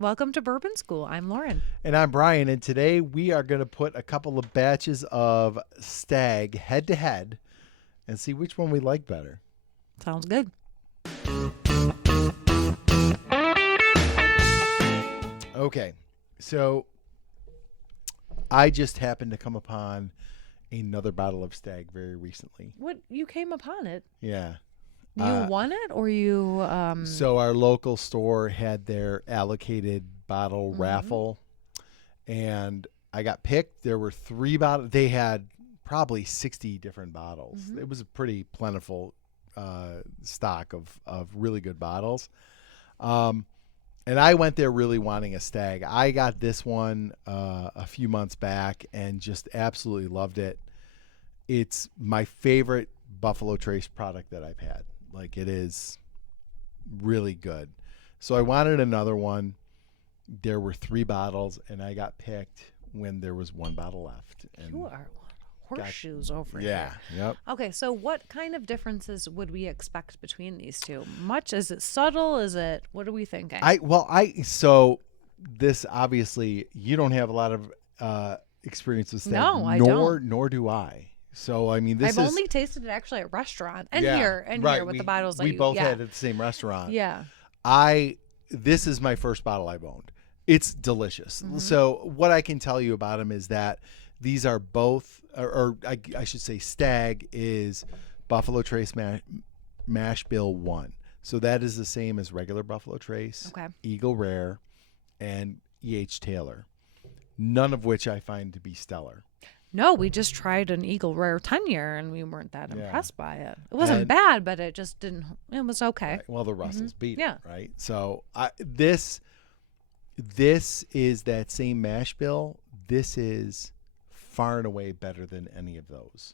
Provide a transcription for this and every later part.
Welcome to Bourbon School. I'm Lauren. And I'm Brian, and today we are going to put a couple of batches of Stagg head to head and see which one we like better. Sounds good. Okay, so I just happened to come upon another bottle of Stagg very recently. What, you came upon it? Yeah. You won it, or you So our local store had their allocated bottle raffle, and I got picked. There were 3 bottles. They had probably 60 different bottles. It was a pretty plentiful stock of really good bottles. And I went there really wanting a Stagg. I got this one a few months back and just absolutely loved it. It's my favorite Buffalo Trace product that I've had. Like, it is really good. So I wanted another one. There were 3 bottles, and I got picked when there was 1 bottle left. And you are horseshoes over yeah, here. yep. Okay, so what kind of differences would we expect between these two? Much? Is it subtle? Is it? What are we thinking? So this, obviously, you don't have a lot of experience with Stagg. No, I don't. Nor do I. So I mean, I've only tasted it actually at restaurant and yeah, here right. with the bottles that we you both yeah. had at the same restaurant. Yeah. This is my first bottle I've owned. It's delicious. So what I can tell you about them is that these are both, or I should say, Stagg is Buffalo Trace Mashbill 1. So that is the same as regular Buffalo Trace, Okay. Eagle Rare, and E.H. Taylor. None of which I find to be stellar. No, we just tried an Eagle Rare 10-year, and we weren't that Yeah. impressed by it. It wasn't bad, but it just didn't. It was okay. Right. Well, the Russells beat Yeah. it, right? So this is that same mash bill. This is far and away better than any of those.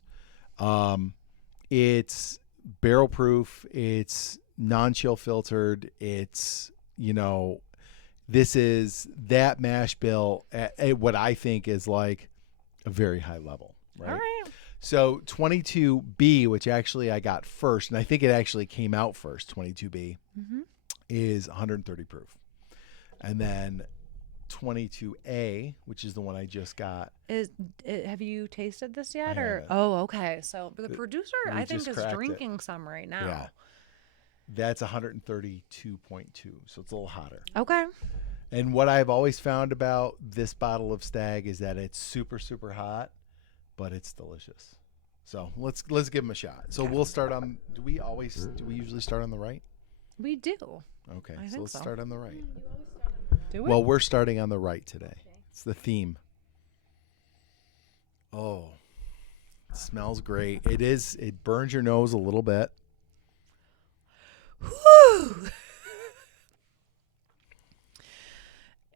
It's barrel proof. It's non-chill filtered. It's, this is that mash bill at what I think is like a very high level, right? All right. So 22B, which actually I got first, and I think it actually came out first, 22B, is 130 proof. And then 22A, which is the one I just got. Have you tasted this yet? I Or haven't. oh, okay. So the producer, we I think, just is cracked it. drinking some right now. Yeah. That's 132.2, so it's a little hotter. Okay. And what I've always found about this bottle of Stagg is that it's super, super hot, but it's delicious. So let's give them a shot. So we'll start on. Do we usually start on the right? We do. Okay, I so think let's so. start on the right. Do we? Well, we're starting on the right today. It's the theme. Oh, it smells great. It burns your nose a little bit. Whew.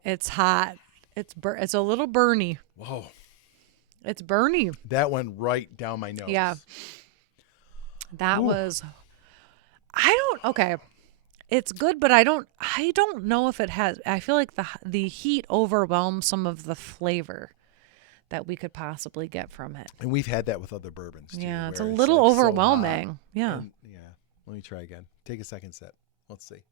It's hot. It's a little burny. Whoa, It's burny. that went right down my nose. Yeah. That Ooh. was. Okay. It's good, but I don't know if it has. I feel like the heat overwhelms some of the flavor that we could possibly get from it. And we've had that with other bourbons too. Yeah, it's a where little like so hot. overwhelming. Yeah. And, yeah. Let me try again. Take a second sip. Let's see.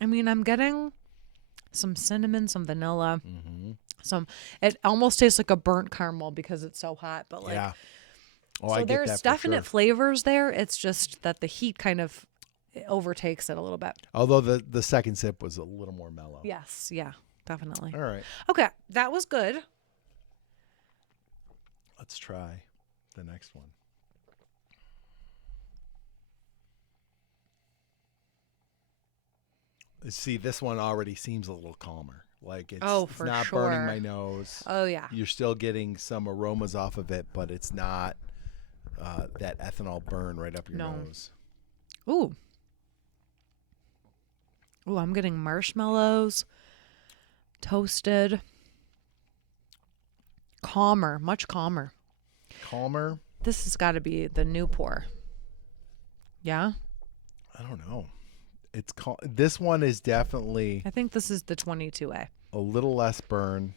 I mean, I'm getting some cinnamon, some vanilla, Mm-hmm. it almost tastes like a burnt caramel because it's so hot, but like, Yeah. Oh, so I get there's that for definite sure. flavors there. It's just that the heat kind of overtakes it a little bit. Although the second sip was a little more mellow. Yes. Yeah, definitely. All right. Okay. That was good. Let's try the next one. See, this one already seems a little calmer. Like it's For not sure. burning my nose. Oh yeah. You're still getting some aromas off of it, but it's not that ethanol burn right up your No. nose. Ooh. Ooh, I'm getting marshmallows, toasted, calmer, much calmer. Calmer? This has got to be the new pour. Yeah? I don't know. This one is definitely I think this is the 22A. a little less burn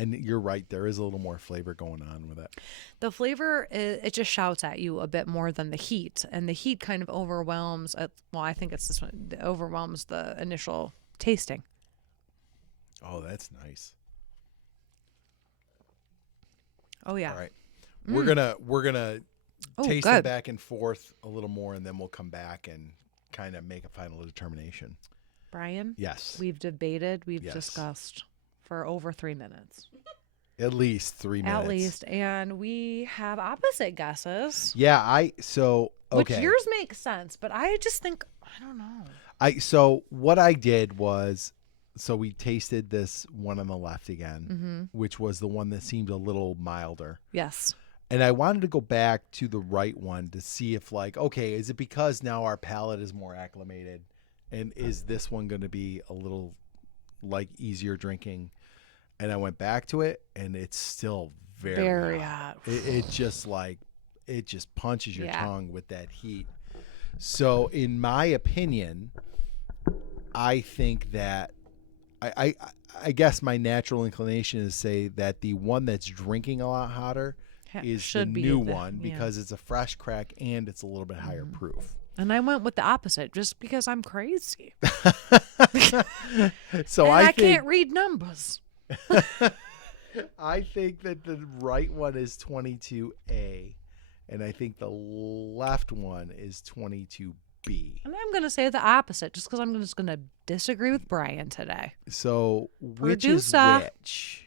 And you're right. There is a little more flavor going on with it. The flavor, it just shouts at you a bit more than the heat. And the heat kind of overwhelms, well, I think it's this one, it overwhelms the initial tasting. Oh, that's nice. Oh, yeah. All right. We're gonna taste good. it back and forth a little more, and then we'll come back and kind of make a final determination. Brian? Yes. We've debated, we've Yes. discussed for over 3 minutes. At least 3 minutes. At least. And we have opposite guesses. Yeah, okay. Which yours make sense, but I just think, I don't know. So what I did was, so we tasted this one on the left again, which was the one that seemed a little milder. Yes. And I wanted to go back to the right one to see if, like, okay, is it because now our palate is more acclimated, and is this one going to be a little like easier drinking? And I went back to it, and it's still very hot. It just punches your tongue with that heat. So in my opinion, I think that I guess my natural inclination is to say that the one that's drinking a lot hotter is the new one because it's a fresh crack and it's a little bit higher proof. And I went with the opposite just because I'm crazy. So and I think, can't read numbers. I think that the right one is 22A, and I think the left one is 22B. And I'm going to say the opposite just because I'm just going to disagree with Brian today. So which Producer. is which?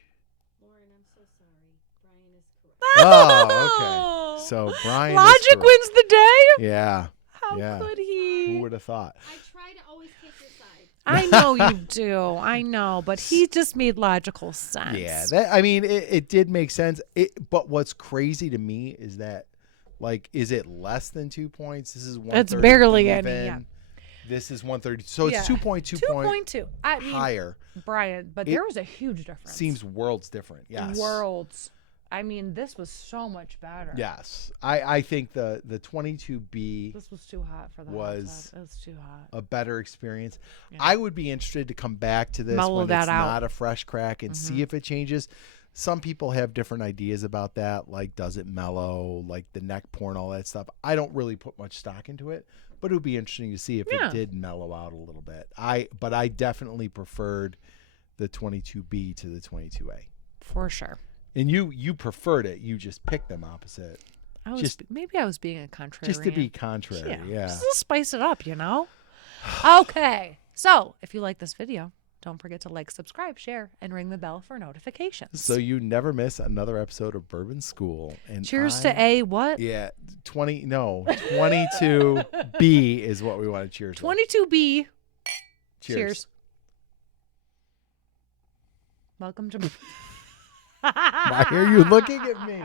Lauren, I'm so sorry. Brian is correct. Oh, okay. So Brian Logic is correct. wins the day? Yeah. How could he? Who would have thought? I try to always take your side. I know you do. I know. But he just made logical sense. Yeah. It did make sense. But what's crazy to me is that, like, is it less than 2 points? This is 130. It's barely even. any. Yeah. This is 130. So it's 2.2 2.2. I mean, higher. Brian, but there was a huge difference. Seems worlds different. Yes. Worlds. I mean, this was so much better. Yes. I think the 22B This was too hot for the was hot. It was too hot. a better experience. Yeah. I would be interested to come back to this Mellow when that it's out. not a fresh crack and see if it changes. Some people have different ideas about that, like does it mellow, like the neck pour and all that stuff. I don't really put much stock into it, but it would be interesting to see if it did mellow out a little bit. But I definitely preferred the 22B to the 22A. For sure. And you preferred it. You just picked them opposite. Maybe I was being a contrarian. Just to be contrary, yeah. Just to spice it up, you know? Okay. So, if you like this video, don't forget to like, subscribe, share, and ring the bell for notifications. So you never miss another episode of Bourbon School. And cheers to A what? Yeah, 22B is what we want to cheers. 22B. Cheers. Welcome to... Why are you looking at me?